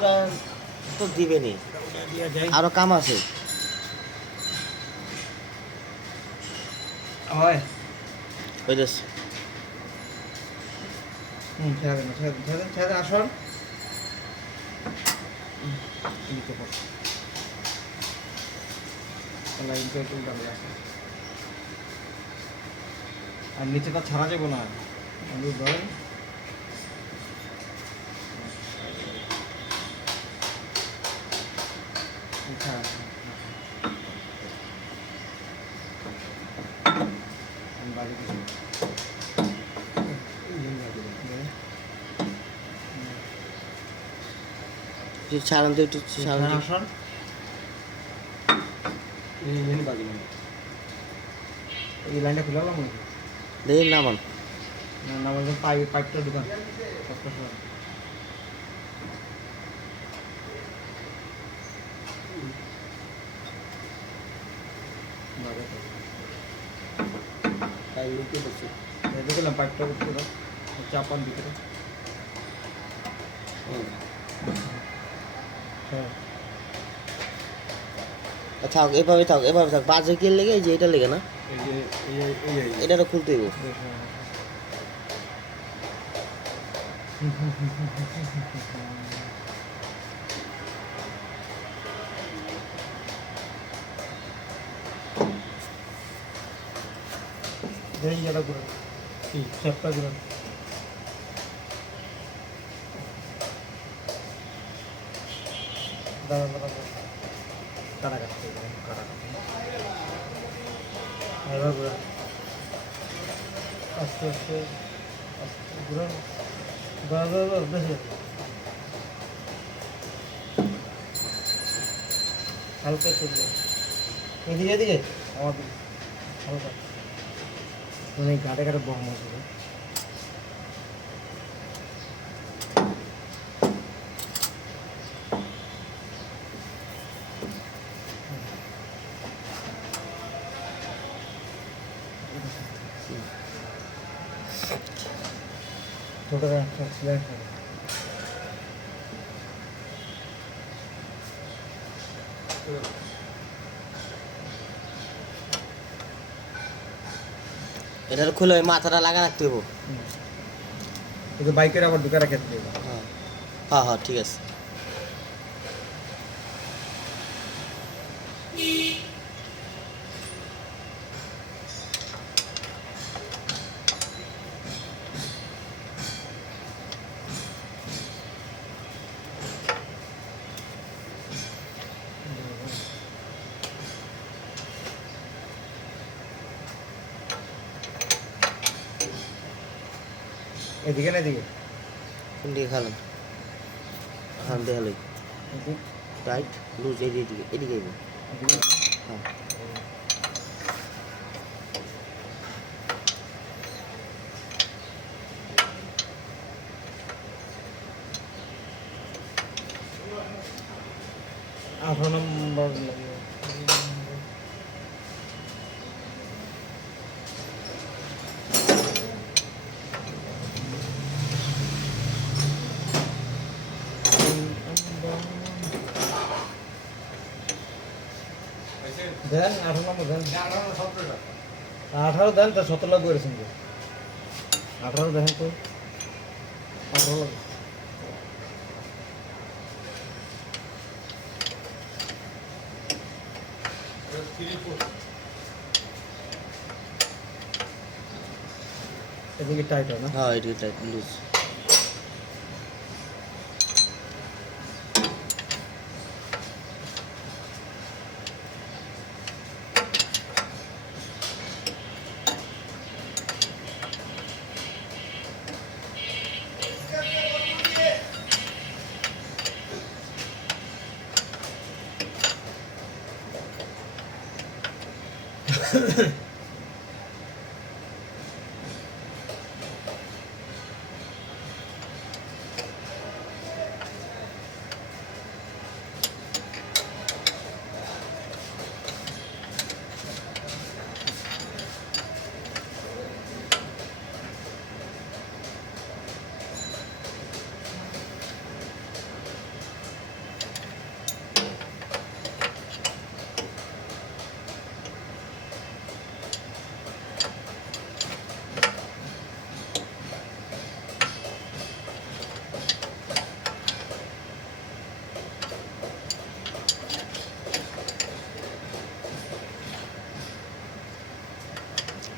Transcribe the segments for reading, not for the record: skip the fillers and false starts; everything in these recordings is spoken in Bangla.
পুরা তো দিবেনি, আরো কাম আছে। হয় ওই যে ছেড়ে আসুন নিতে পারো আর নিচেটা ছাড়া যাবো না আমি ধরেন ছাড়ান তো একটু ছাড়ান। আসুন এই লাইনটা খুলে গেলাম দেখি নামান। না বলতে পাইপটা ঢুকান দেখলাম পাইপটা উঠতে দাও চাপান ভিতরে হ্যাঁ থাক এভাবে থাক, এভাবে থাক। বাজে কি লেগে যে এটা লেগে না, এই যে এটা খুলতে হইব। ইয়েটা করে শেপটা করে কাটা কাটতে কাটা এবার ঘুরে আস্তে আস্তে আস্তে ঘুরে বেশি হালকা চলবে এদিকে এদিকে আমার দিকে হালকা মানে ঘাটে ঘাটে বহম আছে ছোটো সিলেক্ট হবে এটার খুলে ওই মাথাটা লাগা রাখতে হইব। কিন্তু বাইকের আবার ঢুকে রাখে দিতে হ্যাঁ হ্যাঁ হ্যাঁ ঠিক আছে। এদিকে না এদিকে কোন দিকে খালাম? হ্যাঁ দেখালই রাইট লুজ, এদিকে এদিকে এদিকে। হ্যাঁ আঠারো নম্বর লাগে দেন 18 নম্বর দেন 18 দেন তো 17 লাগবে এরকম 18 দেখেন তো 18 লাগবে এদিকে টাইট হয় না হ্যাঁ এদিকে টাইট লুজ।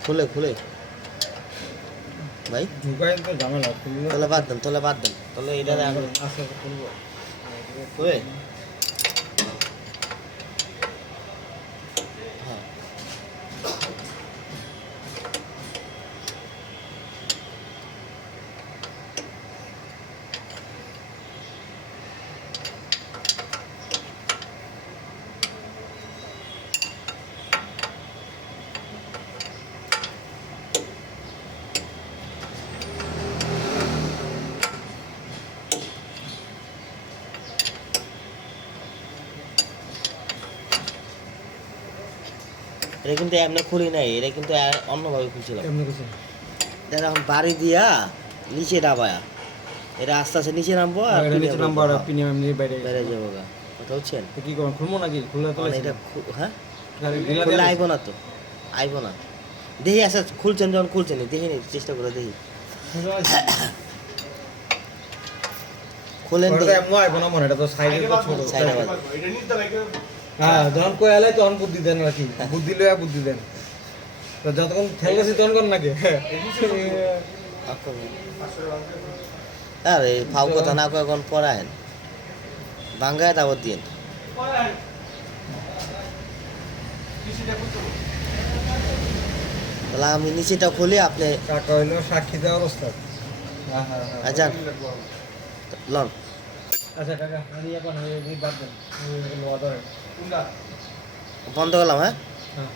খুলে খুলে ভাই ঢুকাই তো ঝামেলা খুললে তোলে বাদ দেন তোলে বাদ দেন তোলে এটা আগে আস্তে আস্তে খুলবো খুলে হ্যাঁ এটা কিন্তু এমনি খুলি নাই এটা কিন্তু অন্যভাবে খুলছিলাম এমনি কিছু এটা এখন বাড়ি দিয়া নিচে ডাবায়া এটা আস্তে আস্তে নিচে নামবো আর আর নিচে পিনে নাম্বার হ্যাঁ, পিনি এমনি বাইরে বেড়ে যাবো গা কথা হচ্ছেন তো কি করব খুলবো নাকি খুললে তো মানে এটা হ্যাঁ ঢিলা খুললে দিয়ে আইবো না তো আইবো না দেখি আচ্ছা খুলছেন যখন খুলছেন দেখি নি চেষ্টা করে দেখি খোলেন ওটা দেখি এমন আইবো না মনে এটা তো সাইডে তো ছোট সাইডে বাদ। হ্যাঁ যখন কই আলাই তখন বুদ্ধি দেন নাকি বুদ্ধি লয়া বুদ্ধি দেন তো যতক্ষণ খেলতেছি তখন কোন নাকি আরে ফাউ কথা না কয়ে কোন পড়ায়েন ভাঙ্গায় তারপর দিন তাহলে আমি নিচেটা খুলি আপনি কাকা হইলো সাক্ষী দেওয়ার ওস্তাদ হ্যাঁ হ্যাঁ হ্যাঁ যান লন আচ্ছা কাকা আমি এখন এই বাদ দেন লোয়া ধরে বন্ধ করলাম হ্যাঁ হ্যাঁ